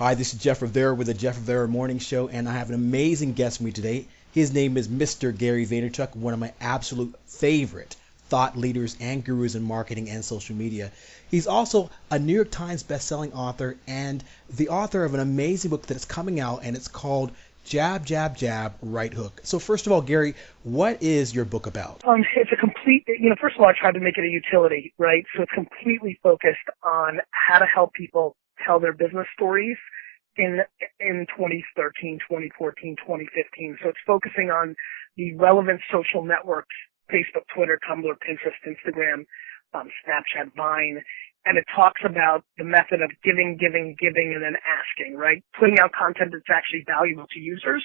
Hi, this is Jeff Rivera with the Jeff Rivera Morning Show, and I have an amazing guest with me today. His name is Mr. Gary Vaynerchuck, one of my absolute favorite thought leaders and gurus in marketing and social media. He's also a New York Times bestselling author and the author of an amazing book that is coming out, and it's called Jab, Jab, Jab, Right Hook. So first of all, Gary, what is your book about? It's a complete, first of all, I tried to make it a utility, right? So it's completely focused on how to help people tell their business stories in 2013, 2014, 2015. So it's focusing on the relevant social networks, Facebook, Twitter, Tumblr, Pinterest, Instagram, Snapchat, Vine, and it talks about the method of giving, and then asking, right? Putting out content that's actually valuable to users,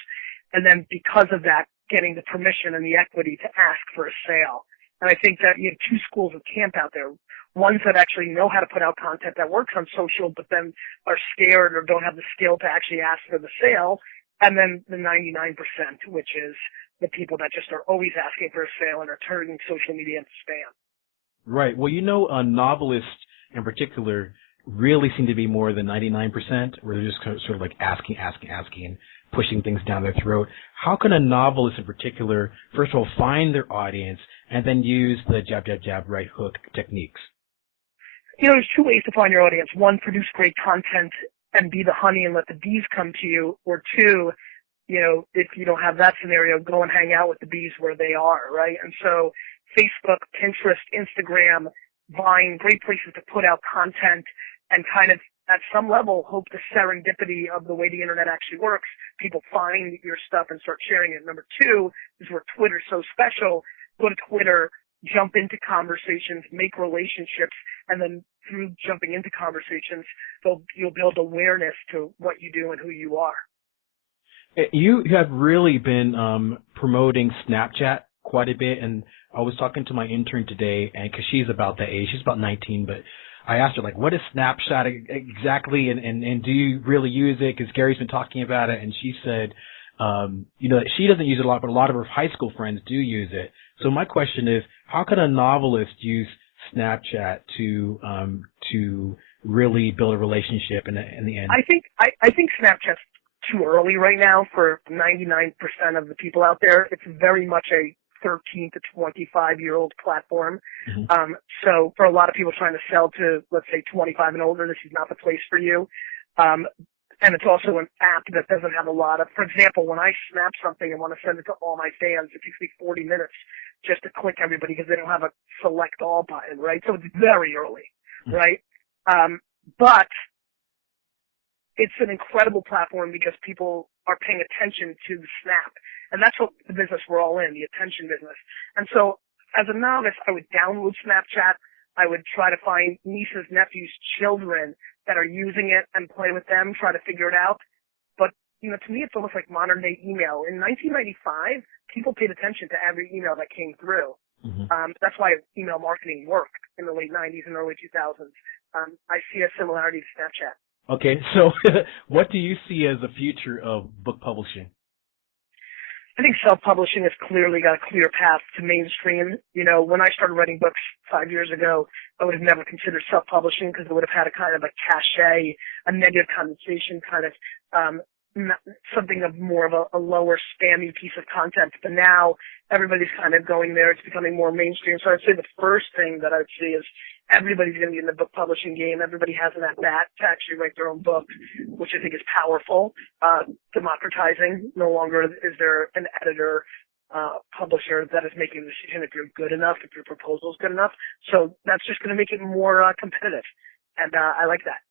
and then because of that, getting the permission and the equity to ask for a sale. And I think that you have two schools of camp out there. Ones that actually know how to put out content that works on social, but then are scared or don't have the skill to actually ask for the sale. And then the 99%, which is the people that just are always asking for a sale and are turning social media into spam. Right. Well, novelists in particular really seem to be more than 99%, where they're just sort of like asking, and pushing things down their throat. How can a novelist in particular, first of all, find their audience and then use the jab, jab, jab, right hook techniques? There's two ways to find your audience. One, produce great content and be the honey and let the bees come to you. Or two, if you don't have that scenario, go and hang out with the bees where they are, right? And so Facebook, Pinterest, Instagram, Vine, great places to put out content and kind of at some level hope the serendipity of the way the internet actually works. People find your stuff and start sharing it. Number two is where Twitter's so special. Go to Twitter, jump into conversations, make relationships, and then through jumping into conversations, you'll build awareness to what you do and who you are. You have really been promoting Snapchat quite a bit, and I was talking to my intern today, and because she's about that age, she's about 19, but I asked her, like, what is Snapchat exactly, and do you really use it? Because Gary's been talking about it, and she said, that she doesn't use it a lot, but a lot of her high school friends do use it. So my question is, how can a novelist use Snapchat to really build a relationship in the end? I think Snapchat's too early right now for 99% of the people out there. It's very much a 13 to 25-year-old platform. Mm-hmm. So for a lot of people trying to sell to, let's say, 25 and older, this is not the place for you. And it's also an app that doesn't have a lot of, for example, when I snap something and want to send it to all my fans, it takes me 40 minutes just to click everybody because they don't have a select all button, right? So it's very early, right? But it's an incredible platform because people are paying attention to the snap. And that's what the business we're all in, the attention business. And so as a novice, I would download Snapchat. I would try to find nieces, nephews, children that are using it and play with them, try to figure it out. But, to me, it's almost like modern day email. In 1995, people paid attention to every email that came through. Mm-hmm. That's why email marketing worked in the late 90s and early 2000s. I see a similarity to Snapchat. Okay, so what do you see as the future of book publishing? I think self-publishing has clearly got a clear path to mainstream. When I started writing books 5 years ago, I would have never considered self-publishing because it would have had a kind of a cachet, a negative connotation, kind of something of more of a lower spammy piece of content. But now everybody's kind of going there. It's becoming more mainstream. So I'd say the first thing that I would see is everybody's going to be in the book publishing game. Everybody has an at-bat to actually write their own book, which I think is powerful. Democratizing. No longer is there an editor, publisher that is making the decision if you're good enough, if your proposal is good enough. So that's just going to make it more competitive. And I like that.